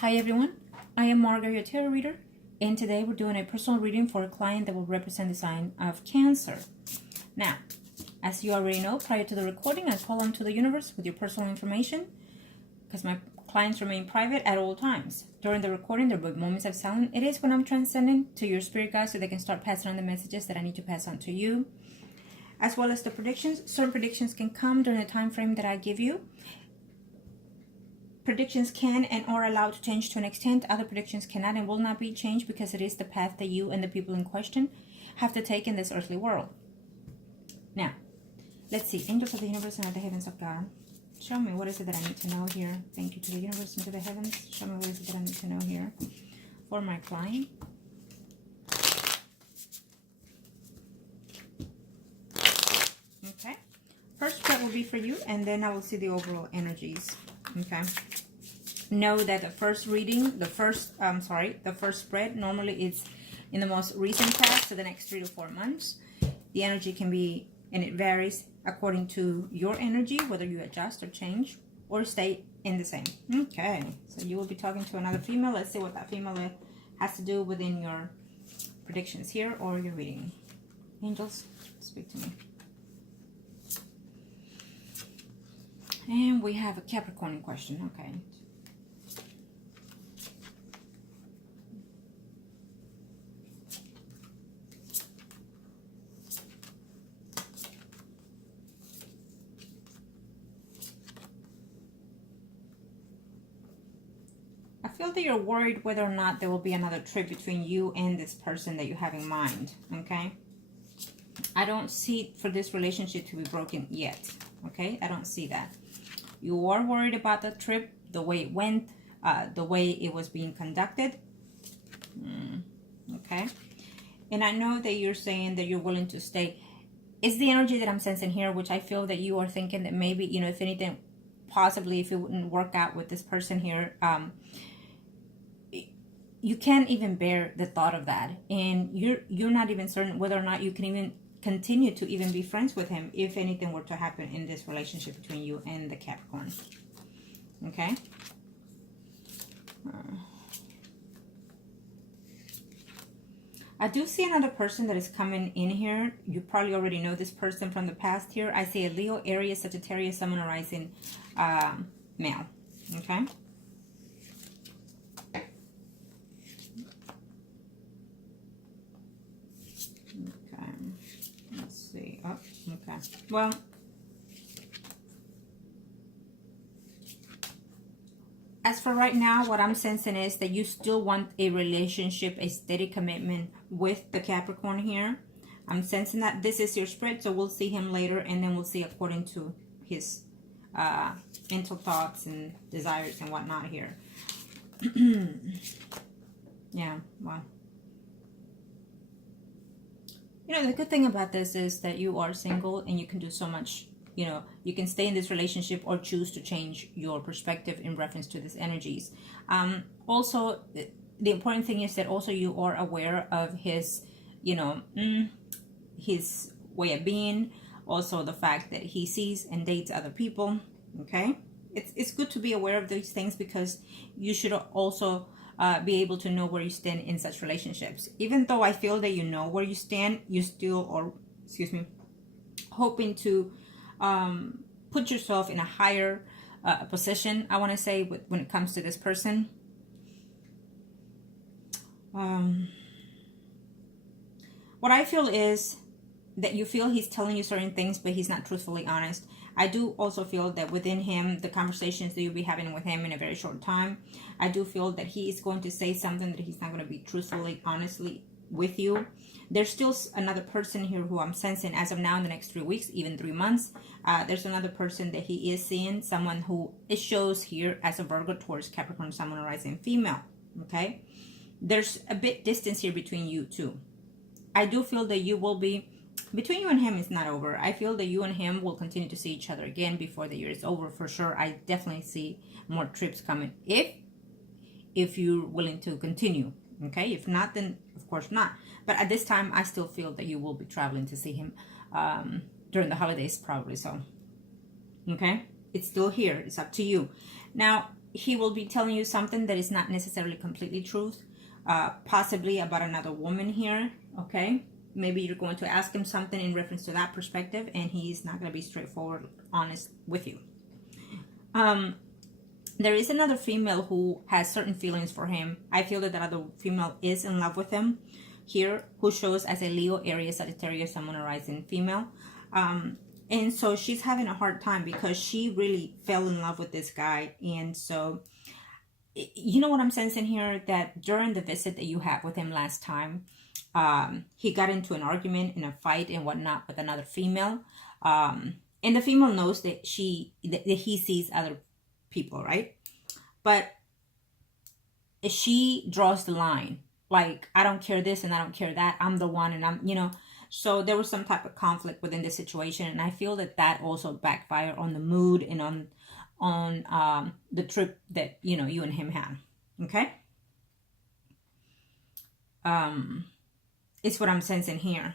Hi everyone, I am Margourtarotreader, and today we're doing a personal reading for a client that will represent the sign of Cancer. Now, as you already know, prior to the recording, I call onto the universe with your personal information because my clients remain private at all times. During the recording, there will be moments of silence. It is when I'm transcending to your spirit guides so they can start passing on the messages that I need to pass on to you. As well as the predictions. Certain predictions can come during the time frame that I give you. Predictions can and are allowed to change to an extent. Other predictions cannot and will not be changed because it is the path that you and the people in question have to take in this earthly world. Now, let's see. Angels of the universe and of the heavens of God. Show me what is it that I need to know here. Thank you to the universe and to the heavens. Show me what is it that I need to know here for my client. Okay. First spread will be for you, and then I will see the overall energies. Okay. Know that the first reading, the first spread normally is in the most recent past, so the next 3 to 4 months. The energy can be, and it varies according to your energy, whether you adjust or change or stay in the same. Okay, so you will be talking to another female. Let's see what that female has to do within your predictions here or your reading. Angels, speak to me. And we have a Capricorn question. Okay. I feel that you're worried whether or not there will be another trip between you and this person that you have in mind. Okay. I don't see for this relationship to be broken yet. Okay. I don't see that. You are worried about the trip, the way it went, the way it was being conducted. Okay. And I know that you're saying that you're willing to stay. It's the energy that I'm sensing here, which I feel that you are thinking that maybe, you know, if anything, possibly if it wouldn't work out with this person here, you can't even bear the thought of that. And you're not even certain whether or not you can even continue to even be friends with him if anything were to happen in this relationship between you and the Capricorn. Okay. I do see another person that is coming in here. You probably already know this person from the past here. I see a Leo, Aries, Sagittarius, Sun, and Rising male. Okay. Oh, okay. Well, as for right now, what I'm sensing is that you still want a relationship, a steady commitment with the Capricorn here. I'm sensing that this is your spread, so we'll see him later, and then we'll see according to his mental thoughts and desires and whatnot here. Yeah, wow. You know, the good thing about this is that you are single and you can do so much. You know, you can stay in this relationship or choose to change your perspective in reference to these energies. Also, the important thing is that also you are aware of his, you know, his way of being. Also, the fact that he sees and dates other people. Okay, it's good to be aware of these things because you should also be able to know where you stand in such relationships. Even though I feel that you know where you stand, you still are, hoping to put yourself in a higher position, I want to say, when it comes to this person. What I feel is that you feel he's telling you certain things, but he's not truthfully honest. I do also feel that within him, the conversations that you'll be having with him in a very short time, I do feel that he is going to say something that he's not going to be truthfully, honestly with you. There's still another person here who I'm sensing as of now in the next 3 weeks, even 3 months. There's another person that he is seeing, someone who it shows here as a Virgo, Taurus, Capricorn, Sun, Moon, Rising female. Okay? There's a bit distance here between you two. I do feel that you will be, between you and him is not over. I feel that you and him will continue to see each other again before the year is over for sure. I definitely see more trips coming if you're willing to continue. Okay, if not, then of course not. But at this time, I still feel that you will be traveling to see him during the holidays, probably so. Okay, It's still here. It's up to you. Now, he will be telling you something that is not necessarily completely truth, possibly about another woman here, okay? Maybe you're going to ask him something in reference to that perspective, and he's not going to be straightforward, honest with you. There is another female who has certain feelings for him. I feel that other female is in love with him here, who shows as a Leo, Aries, Sagittarius, Sun, Moon, Rising female. And so she's having a hard time because she really fell in love with this guy. And so, you know what I'm sensing here? That during the visit that you had with him last time, he got into an argument and a fight and whatnot with another female. And the female knows that he sees other people, right? But she draws the line. Like, I don't care this and I don't care that. I'm the one, and I'm, you know. So there was some type of conflict within the situation, and I feel that that also backfired on the mood and on the trip that, you know, you and him had. Okay? It's what I'm sensing here.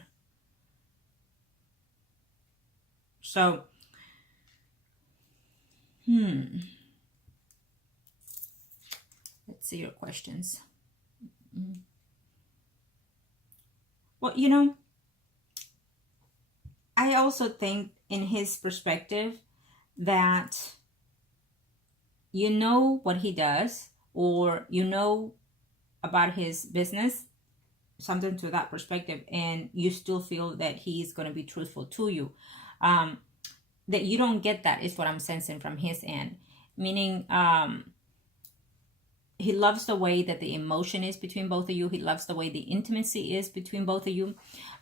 So, let's see your questions. Well, you know, I also think in his perspective that you know what he does, or you know about his business, something to that perspective, and you still feel that he's going to be truthful to you. That you don't get that is what I'm sensing from his end. Meaning, he loves the way that the emotion is between both of you. He loves the way the intimacy is between both of you.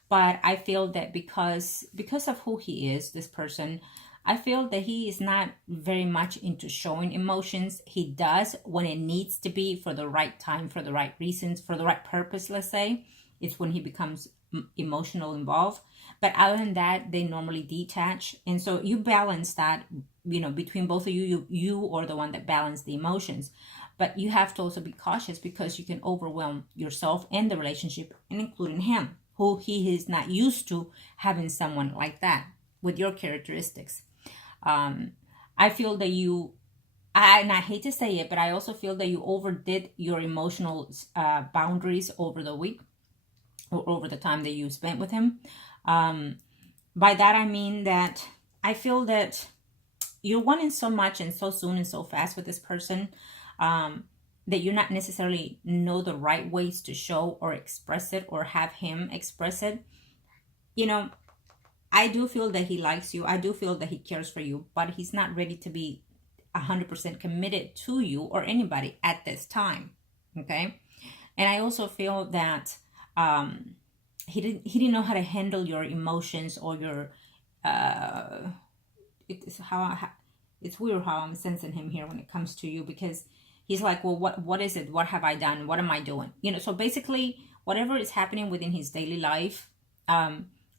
But I feel that because of who he is, this person, I feel that he is not very much into showing emotions. He does when it needs to be, for the right time, for the right reasons, for the right purpose, let's say. It's when he becomes emotional involved. But other than that, they normally detach. And so you balance that, you know, between both of you. You are the one that balance the emotions. But you have to also be cautious, because you can overwhelm yourself and the relationship, and including him, who he is not used to having someone like that with your characteristics. I feel that and I hate to say it, but I also feel that you overdid your emotional boundaries over the week, or over the time that you spent with him. By that I mean that I feel that you're wanting so much and so soon and so fast with this person, that you not necessarily know the right ways to show or express it, or have him express it. You know, I do feel that he likes you. I do feel that he cares for you, but he's not ready to be 100% committed to you or anybody at this time. Okay. And I also feel that he didn't know how to handle your emotions, or your it's weird how I'm sensing him here when it comes to you, because he's like, well, what is it? What have I done? What am I doing? You know, so basically whatever is happening within his daily life,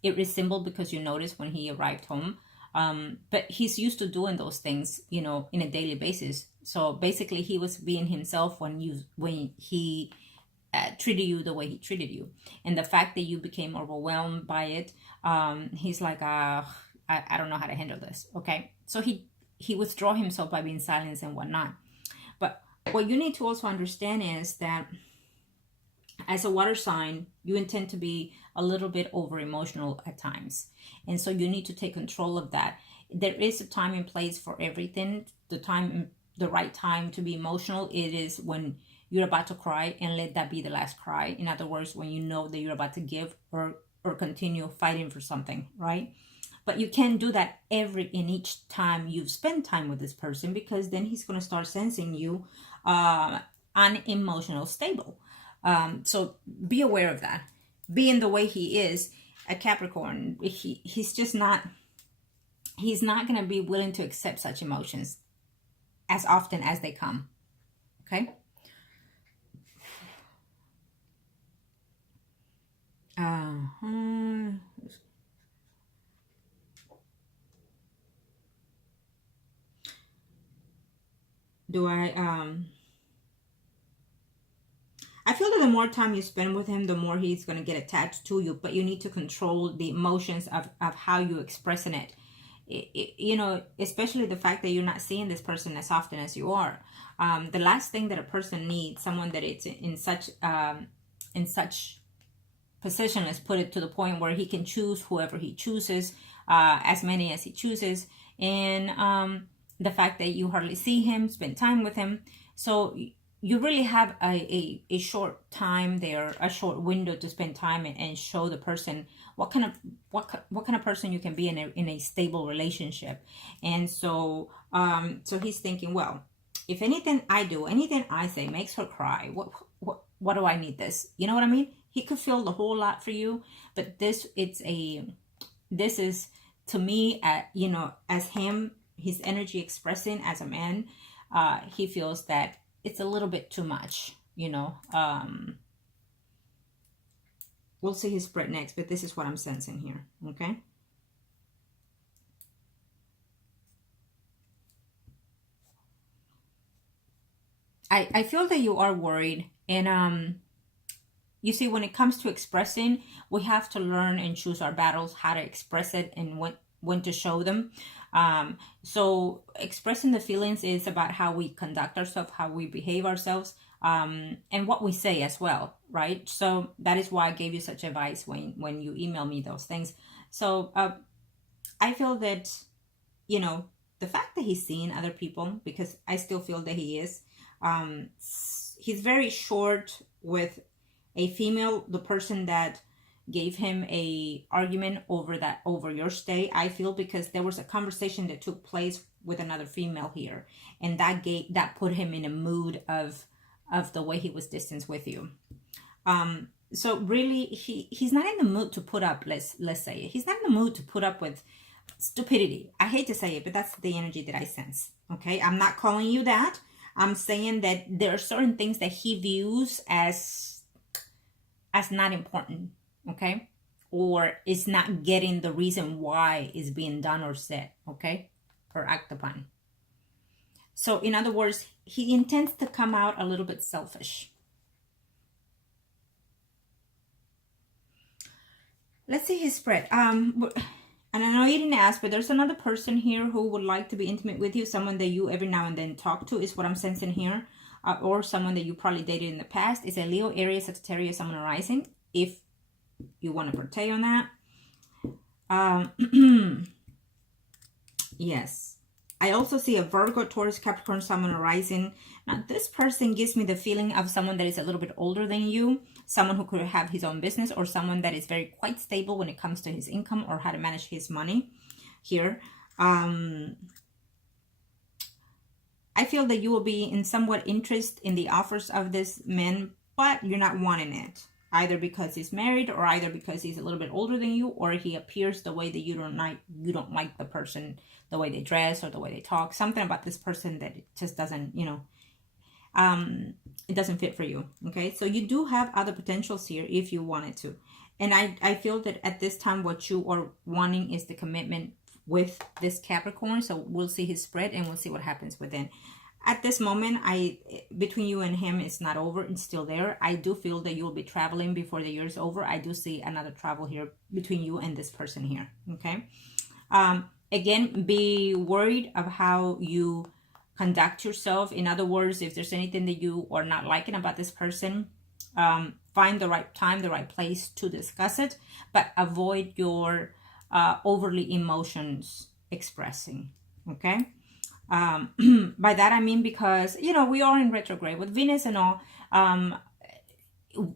it resembled, because you noticed when he arrived home. But he's used to doing those things, you know, in a daily basis. So basically he was being himself when he treated you the way he treated you. And the fact that you became overwhelmed by it, he's like, I don't know how to handle this. Okay. So he withdraw himself by being silent and whatnot. But what you need to also understand is that as a water sign, you intend to be a little bit over emotional at times. And so you need to take control of that. There is a time and place for everything. The right time to be emotional, it is when you're about to cry, and let that be the last cry. In other words, when you know that you're about to give or continue fighting for something, right? But you can't do that in each time you've spent time with this person, because then he's going to start sensing you unemotional stable. So be aware of that. Being the way he is, a Capricorn, he's not going to be willing to accept such emotions as often as they come. Okay? I feel that the more time you spend with him, the more he's going to get attached to you, but you need to control the emotions of how you're expressing it. you know, especially the fact that you're not seeing this person as often as you are. The last thing that a person needs, someone that it's in such position, let's put it, to the point where he can choose whoever he chooses, as many as he chooses, and the fact that you hardly see him, spend time with him. So you really have a short time there, a short window to spend time and show the person what kind of person you can be in a stable relationship. And so so he's thinking, well, if anything I say makes her cry, what do I need this? You know what I mean? He could feel the whole lot for you, but this is to me, you know, as him, his energy expressing as a man, he feels that it's a little bit too much, you know. We'll see his spread next, but this is what I'm sensing here, okay? I feel that you are worried, and you see, when it comes to expressing, we have to learn and choose our battles, how to express it and when to show them. So expressing the feelings is about how we conduct ourselves, how we behave ourselves, and what we say as well, right? So that is why I gave you such advice when you email me those things. So I feel that, you know, the fact that he's seeing other people, because I still feel that he is, he's very short with a female, the person that gave him a argument over your stay, I feel, because there was a conversation that took place with another female here, and that put him in a mood of the way he was distanced with you. So really, he's not in the mood to put up, let's say it. He's not in the mood to put up with stupidity. I hate to say it, but that's the energy that I sense. Okay, I'm not calling you that. I'm saying that there are certain things that he views as not important, okay? Or is not getting the reason why it's being done or said, okay? Or act upon. So in other words, he intends to come out a little bit selfish. Let's see his spread. And I know you didn't ask, but there's another person here who would like to be intimate with you, someone that you every now and then talk to, is what I'm sensing here. Or someone that you probably dated in the past. It's a Leo, Aries, Sagittarius, Sun, Rising, if you want to partake on that. Yes. I also see a Virgo, Taurus, Capricorn, Sun, Rising. Now, this person gives me the feeling of someone that is a little bit older than you, someone who could have his own business, or someone that is quite stable when it comes to his income or how to manage his money here. I feel that you will be in somewhat interest in the offers of this man, but you're not wanting it. Either because he's married, or either because he's a little bit older than you, or he appears the way that you don't like the person, the way they dress or the way they talk. Something about this person that it just doesn't, you know, it doesn't fit for you. Okay, so you do have other potentials here if you wanted to. And I feel that at this time what you are wanting is the commitment with this Capricorn. So we'll see his spread and we'll see what happens within. At this moment, between you and him, it's not over. It's still there. I do feel that you'll be traveling before the year is over. I do see another travel here between you and this person here. Okay. Again, be worried of how you conduct yourself. In other words, if there's anything that you are not liking about this person, find the right time, the right place to discuss it, but avoid your overly emotions expressing. Okay. By that I mean, because, you know, we are in retrograde with Venus and all,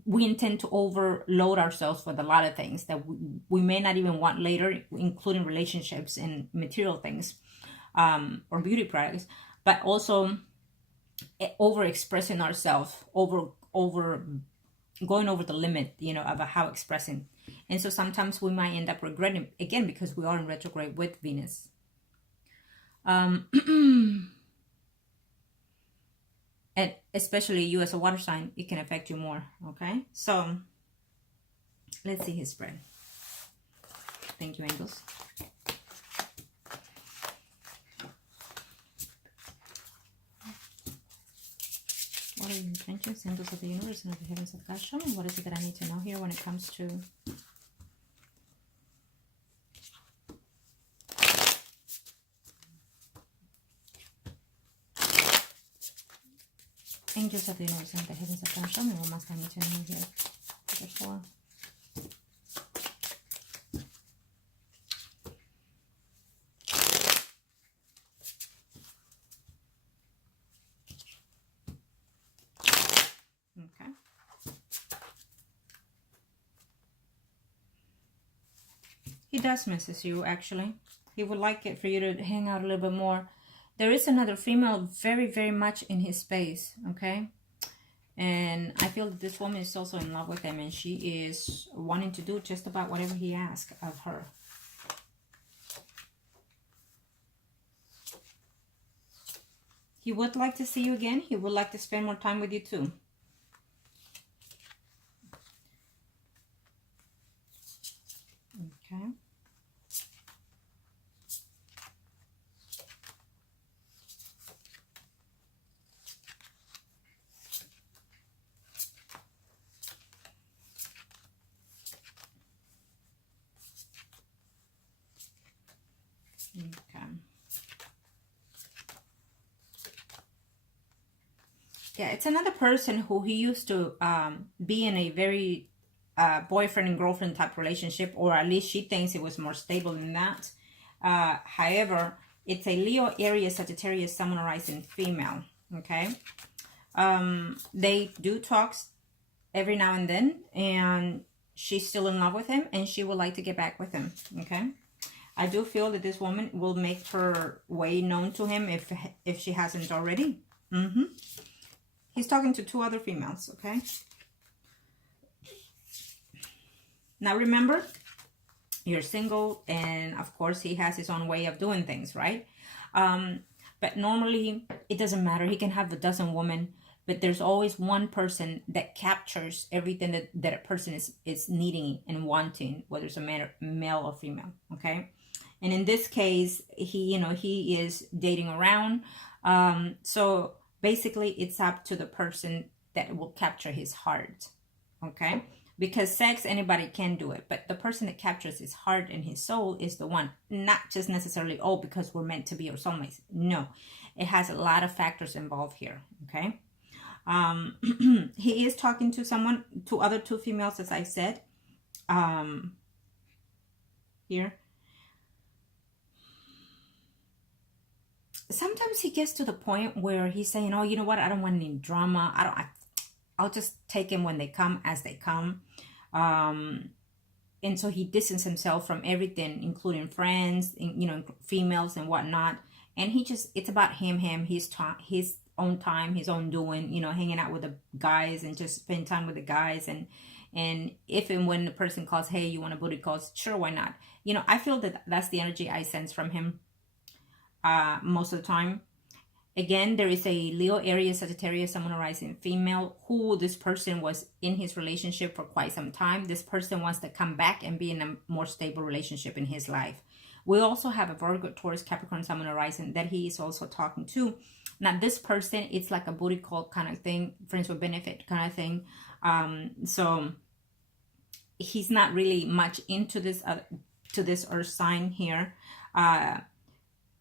we intend to overload ourselves with a lot of things that we may not even want later, including relationships and material things, or beauty products, but also over expressing ourselves, over going over the limit, you know, of how expressing. And so sometimes we might end up regretting, again, because we are in retrograde with Venus. And especially you as a water sign, it can affect you more. Okay, so let's see his spread. Thank you, angels. What are your intentions, angels of the universe and of the heavens of God? Show me, what is it that I need to know here when it comes to Angels of the universe and the heavens of God, show me what must I need to know here. Before. Okay. He does misses you, actually. He would like it for you to hang out a little bit more. There is another female very, very much in his space, okay? And I feel that this woman is also in love with him, and she is wanting to do just about whatever he asks of her. He would like to see you again. He would like to spend more time with you too. Okay. Okay. Yeah, it's another person who he used to be in a very boyfriend and girlfriend type relationship, or at least she thinks it was more stable than that. However, it's a Leo, Aries, Sagittarius, Sun, rising female. Okay. They do talks every now and then, and she's still in love with him, and she would like to get back with him. Okay. I do feel that this woman will make her way known to him if she hasn't already. He's talking to 2 other females, okay? Now remember, you're single, and of course he has his own way of doing things, right? But normally it doesn't matter. He can have a dozen women, but there's always one person that captures everything that a person is needing and wanting, whether it's a male or female, okay? And in this case, he is dating around. So basically, it's up to the person that will capture his heart, okay? Because sex, anybody can do it. But the person that captures his heart and his soul is the one. Not just necessarily, oh, because we're meant to be or soulmates. No, it has a lot of factors involved here, okay? He is talking to someone, to other 2 females, as I said. Here. Sometimes he gets to the point where he's saying, oh, you know what? I don't want any drama. I'll just take him when they come, as they come. And so he distances himself from everything, including friends, females and whatnot. And it's about him, his own time, his own doing, hanging out with the guys and just spend time with the guys. And if and when the person calls, hey, you want a booty call? Sure, why not? I feel that that's the energy I sense from him. Most of the time. Again, there is a Leo, Aries, Sagittarius, Sun, rising female who this person was in his relationship for quite some time. This person wants to come back and be in a more stable relationship in his life. We also have a Virgo, Taurus, Capricorn, Sun, rising that he is also talking to. Now, this person, it's like a booty call kind of thing, friends with benefit kind of thing. So he's not really much into this to this earth sign here.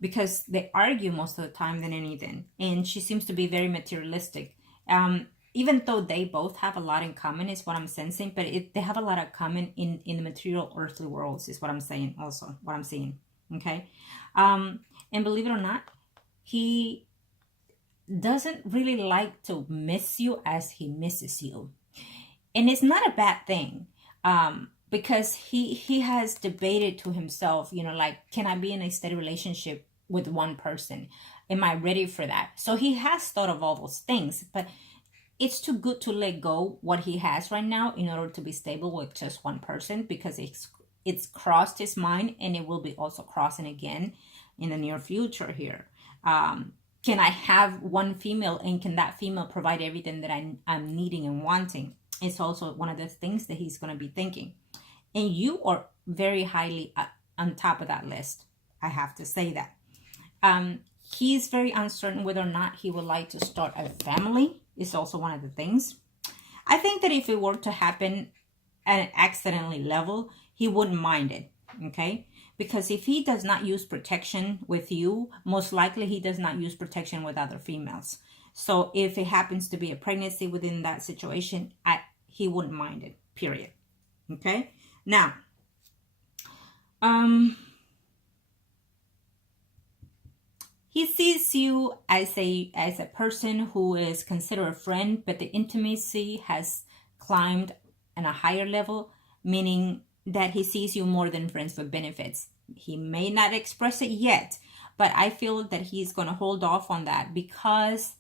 Because they argue most of the time than anything. And she seems to be very materialistic. Even though they both have a lot in common is what I'm sensing, but they have a lot of common in the material earthly worlds is what I'm saying also, what I'm seeing, okay? And believe it or not, he doesn't really like to miss you as he misses you. And it's not a bad thing. Because he has debated to himself, can I be in a steady relationship with one person? Am I ready for that? So he has thought of all those things, but it's too good to let go what he has right now in order to be stable with just one person, because it's crossed his mind, and it will be also crossing again in the near future here. Can I have one female, and can that female provide everything that I'm needing and wanting? It's also one of the things that he's going to be thinking. And you are very highly on top of that list. I have to say that. He's very uncertain whether or not he would like to start a family. Is also one of the things. I think that if it were to happen at an accidentally level, he wouldn't mind it. Okay? Because if he does not use protection with you, most likely he does not use protection with other females. So if it happens to be a pregnancy within that situation, he wouldn't mind it, period. Okay. Now, he sees you as a person who is considered a friend, but the intimacy has climbed on a higher level, meaning that he sees you more than friends with benefits. He may not express it yet, but I feel that he's going to hold off on that because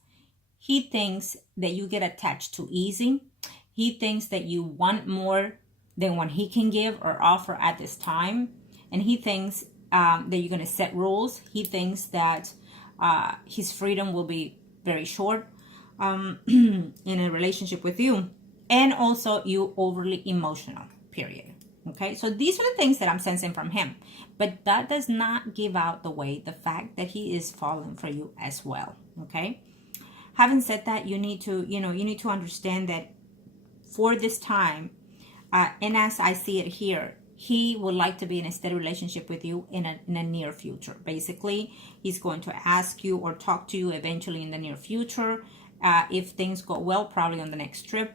he thinks that you get attached too easy. He thinks that you want more than what he can give or offer at this time. And he thinks that you're going to set rules. He thinks that his freedom will be very short in a relationship with you. And also you overly emotional, period. Okay, so these are the things that I'm sensing from him. But that does not give out the fact that he is falling for you as well. Okay. Having said that, you need to understand that for this time, and as I see it here, he would like to be in a steady relationship with you in a near future. Basically, he's going to ask you or talk to you eventually in the near future. If things go well, probably on the next trip,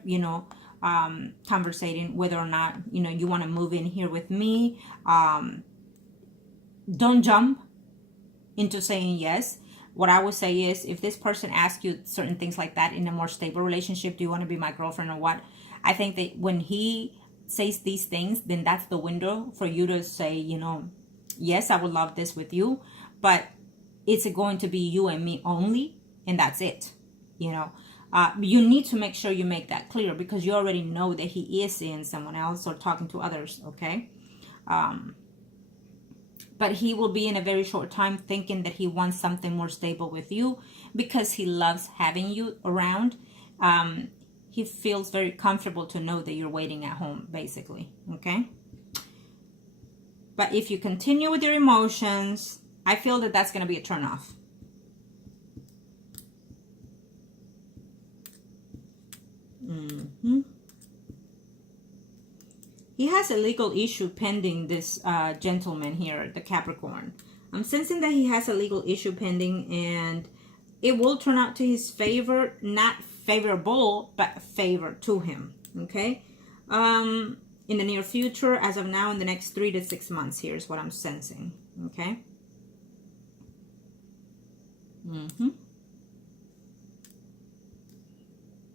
conversating whether or not, you want to move in here with me. Don't jump into saying yes. What I would say is, if this person asks you certain things like that in a more stable relationship, do you want to be my girlfriend or what? I think that when he says these things, then that's the window for you to say, yes, I would love this with you, but it's going to be you and me only, and that's it. You need to make sure you make that clear because you already know that he is seeing someone else or talking to others, okay? But he will be in a very short time thinking that he wants something more stable with you because he loves having you around. He feels very comfortable to know that you're waiting at home, basically, okay? But if you continue with your emotions, I feel that that's going to be a turnoff. He has a legal issue pending, this gentleman here, the Capricorn. I'm sensing that he has a legal issue pending and it will turn out to his favor, not favorable, but favor to him, okay? In the near future, as of now, in the next 3 to 6 months, here's what I'm sensing, okay?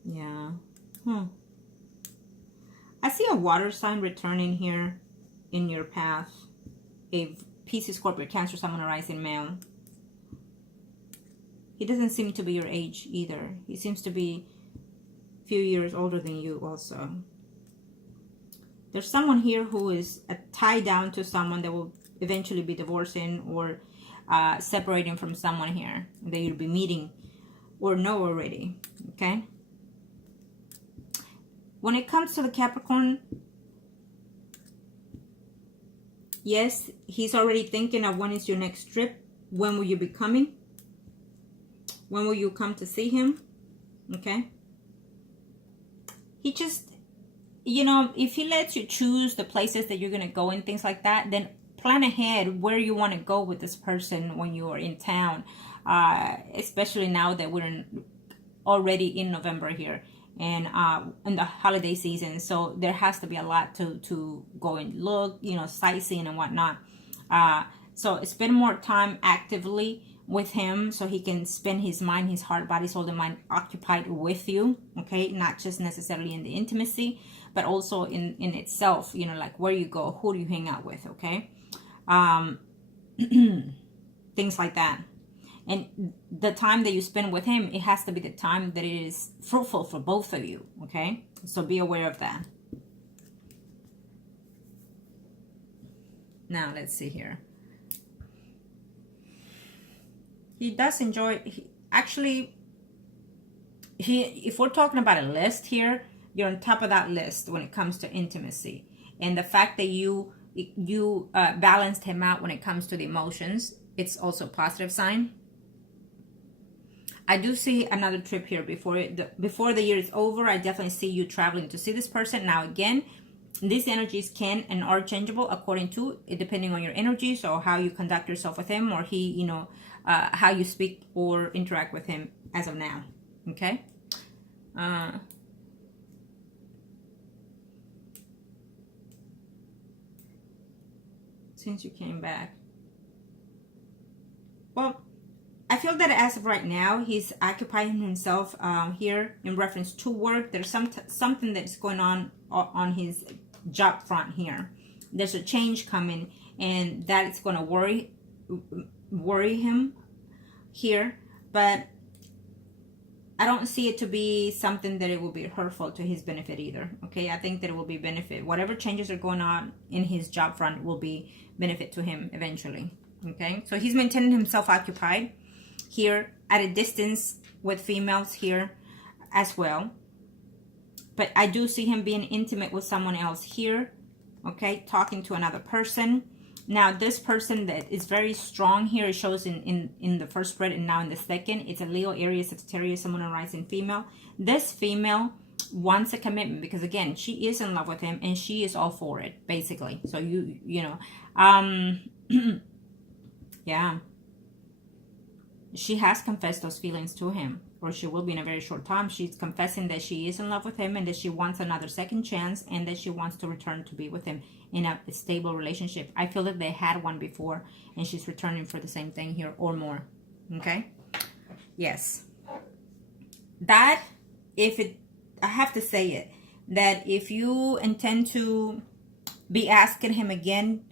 Yeah. I see a water sign returning here in your path. A Pisces, Scorpio, Cancer, Someone rising male. He doesn't seem to be your age either. He seems to be a few years older than you also. There's someone here who is tied down to someone that will eventually be divorcing or separating from someone here that you'll be meeting or know already, okay? When it comes to the Capricorn, yes, he's already thinking of when is your next trip. When will you be coming? When will you come to see him? Okay. He just, if he lets you choose the places that you're going to go and things like that, then plan ahead where you want to go with this person when you are in town. Especially now that we're already in November here. And in the holiday season, so there has to be a lot to go and look, sightseeing and whatnot. So spend more time actively with him so he can spend his mind, his heart, body, soul, and mind occupied with you, okay? Not just necessarily in the intimacy, but also in itself, like where you go, who do you hang out with, okay? Things like that. And the time that you spend with him, it has to be the time that it is fruitful for both of you, okay? So be aware of that. Now, let's see here. He does enjoy, if we're talking about a list here, you're on top of that list when it comes to intimacy. And the fact that you balanced him out when it comes to the emotions, it's also a positive sign. I do see another trip here before the year is over. I definitely see you traveling to see this person. Now again, these energies can and are changeable according to it, depending on your energy. So how you conduct yourself with him, or he, how you speak or interact with him as of now. Okay. Since you came back. Well, I feel that as of right now, he's occupying himself here in reference to work. There's something that's going on his job front here. There's a change coming, and that is going to worry him here. But I don't see it to be something that it will be hurtful to his benefit either. Okay, I think that it will be benefit. Whatever changes are going on in his job front will be benefit to him eventually. Okay, so he's maintaining himself occupied here at a distance with females here as well. But I do see him being intimate with someone else here. Okay, talking to another person. Now, this person that is very strong here, it shows in the first spread and now in the second. It's a Leo, Aries, Sagittarius, Sun, Moon, and Rising female. This female wants a commitment because, again, she is in love with him and she is all for it, basically. So, you know, yeah. She has confessed those feelings to him, or she will be in a very short time. She's confessing that she is in love with him and that she wants another second chance and that she wants to return to be with him in a stable relationship. I feel that they had one before and she's returning for the same thing here or more. Okay? Yes. That, I have to say it, that if you intend to be asking him again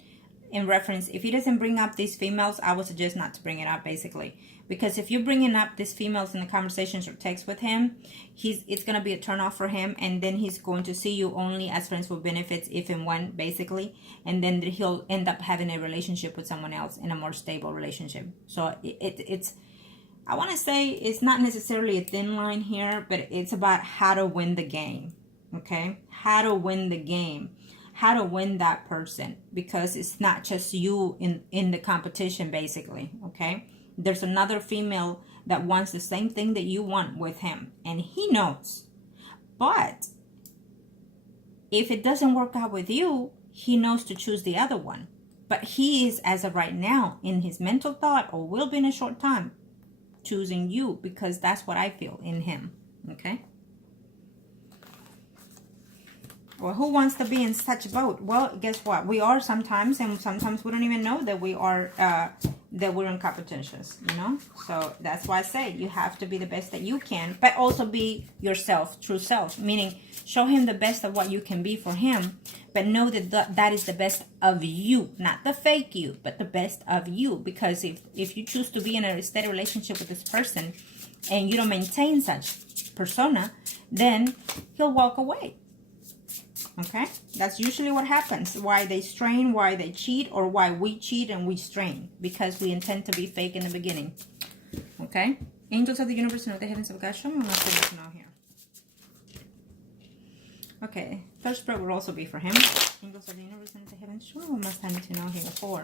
in reference, if he doesn't bring up these females, I would suggest not to bring it up, basically. Because if you're bringing up these females in the conversations or texts with him, it's going to be a turnoff for him. And then he's going to see you only as friends with benefits if and when, basically. And then he'll end up having a relationship with someone else in a more stable relationship. So it's, I want to say it's not necessarily a thin line here, but it's about how to win the game. Okay? How to win the game. How to win that person. Because it's not just you in the competition, basically. Okay? There's another female that wants the same thing that you want with him. And he knows. But if it doesn't work out with you, he knows to choose the other one. But he is, as of right now, in his mental thought, or will be in a short time, choosing you, because that's what I feel in him. Okay? Well, who wants to be in such a boat? Well, guess what? We are sometimes, and sometimes we don't even know that we are, that we're in competitions, you know? So that's why I say you have to be the best that you can, but also be yourself, true self, meaning show him the best of what you can be for him, but know that that is the best of you, not the fake you, but the best of you. Because if you choose to be in a steady relationship with this person and you don't maintain such persona, then he'll walk away. Okay, that's usually what happens. Why they strain, why they cheat, or why we cheat and we strain. Because we intend to be fake in the beginning. Okay, angels of the universe and of the heavens of God, show me what to know here. Okay, third spread will also be for him. Angels of the universe and of the heavens, show me what must I need to know here for.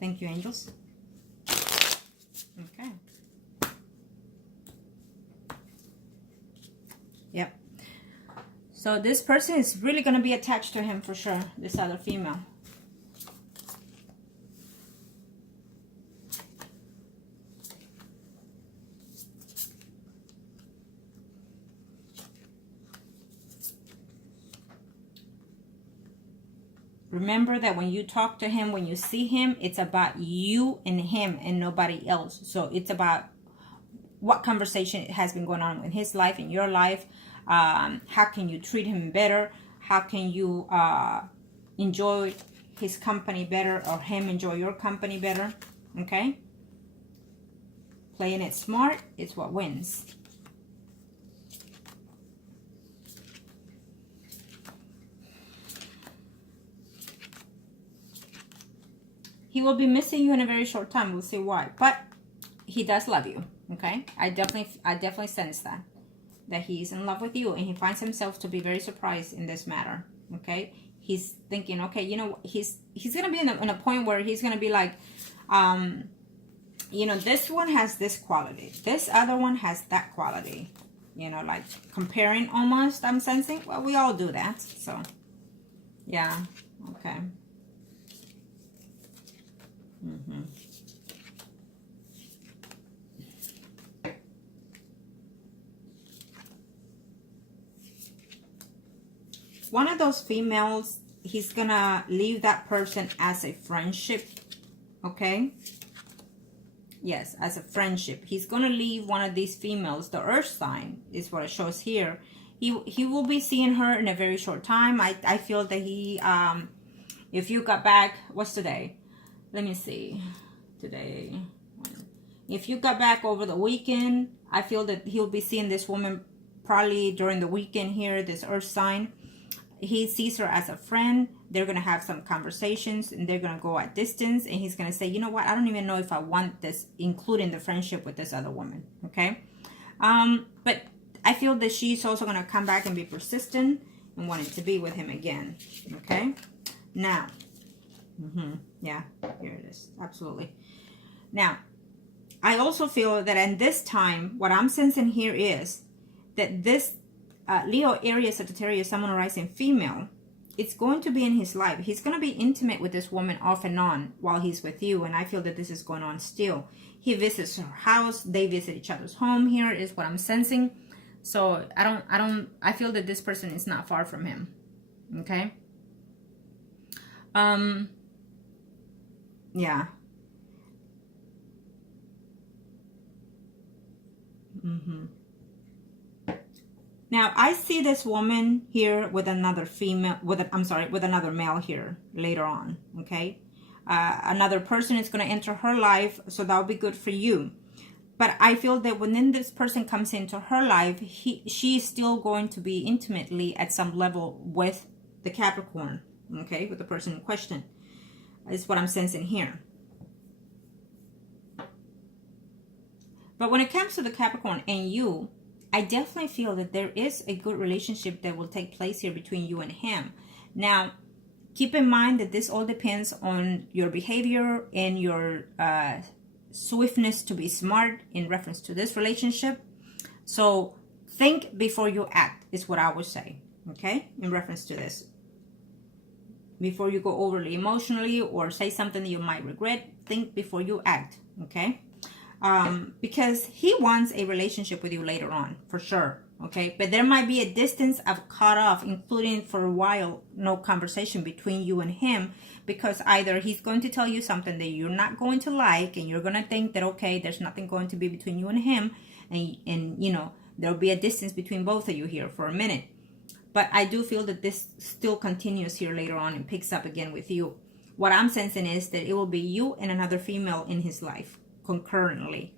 Thank you, angels. Okay. Yep. So this person is really going to be attached to him for sure, this other female. Remember that when you talk to him, when you see him, it's about you and him and nobody else. So it's about what conversation has been going on in his life, in your life. How can you treat him better? How can you enjoy his company better, or him enjoy your company better? Okay? Playing it smart is what wins. He will be missing you in a very short time. We'll see why. But he does love you. Okay? I definitely sense that he's in love with you, and he finds himself to be very surprised in this matter. Okay? He's thinking, okay, you know, he's gonna be in a point where he's gonna be like, you know, this one has this quality, this other one has that quality. you know, like comparing almost, I'm sensing. Well, we all do that. So, yeah. Okay. One of those females, he's gonna leave that person as a friendship. Okay. Yes, as a friendship. He's gonna leave one of these females. The earth sign is what it shows here. He will be seeing her in a very short time. I feel that he if you got back, what's today? Let me see. Today. If you got back over the weekend, I feel that he'll be seeing this woman probably during the weekend here, this earth sign. He sees her as a friend. They're going to have some conversations and they're going to go at distance. And he's going to say, you know what? I don't even know if I want this, including the friendship with this other woman. Okay. But I feel that she's also going to come back and be persistent and wanting to be with him again. Okay. Now. Yeah, here it is. Absolutely. Now, I also feel that in this time, what I'm sensing here is that this Leo, Aries, Sagittarius, Sun, Moon, Rising female, it's going to be in his life. He's going to be intimate with this woman off and on while he's with you. And I feel that this is going on still. He visits her house. They visit each other's home here is what I'm sensing. So I feel that this person is not far from him. Okay. Yeah. Now, I see this woman here with another female, with another male here later on, okay? Another person is going to enter her life, so that'll be good for you. But I feel that when this person comes into her life, she is still going to be intimately at some level with the Capricorn, okay? With the person in question. Is what I'm sensing here. But when it comes to the Capricorn and you, I definitely feel that there is a good relationship that will take place here between you and him. Now, keep in mind that this all depends on your behavior and your swiftness to be smart in reference to this relationship. So think before you act is what I would say, okay, in reference to this. Before you go overly emotionally or say something that you might regret, think before you act, okay? Because he wants a relationship with you later on, for sure, okay? But there might be a distance of cut off, including for a while, no conversation between you and him, because either he's going to tell you something that you're not going to like, and you're going to think that, okay, there's nothing going to be between you and him, and you know, there'll be a distance between both of you here for a minute. But I do feel that this still continues here later on and picks up again with you. What I'm sensing is that it will be you and another female in his life concurrently.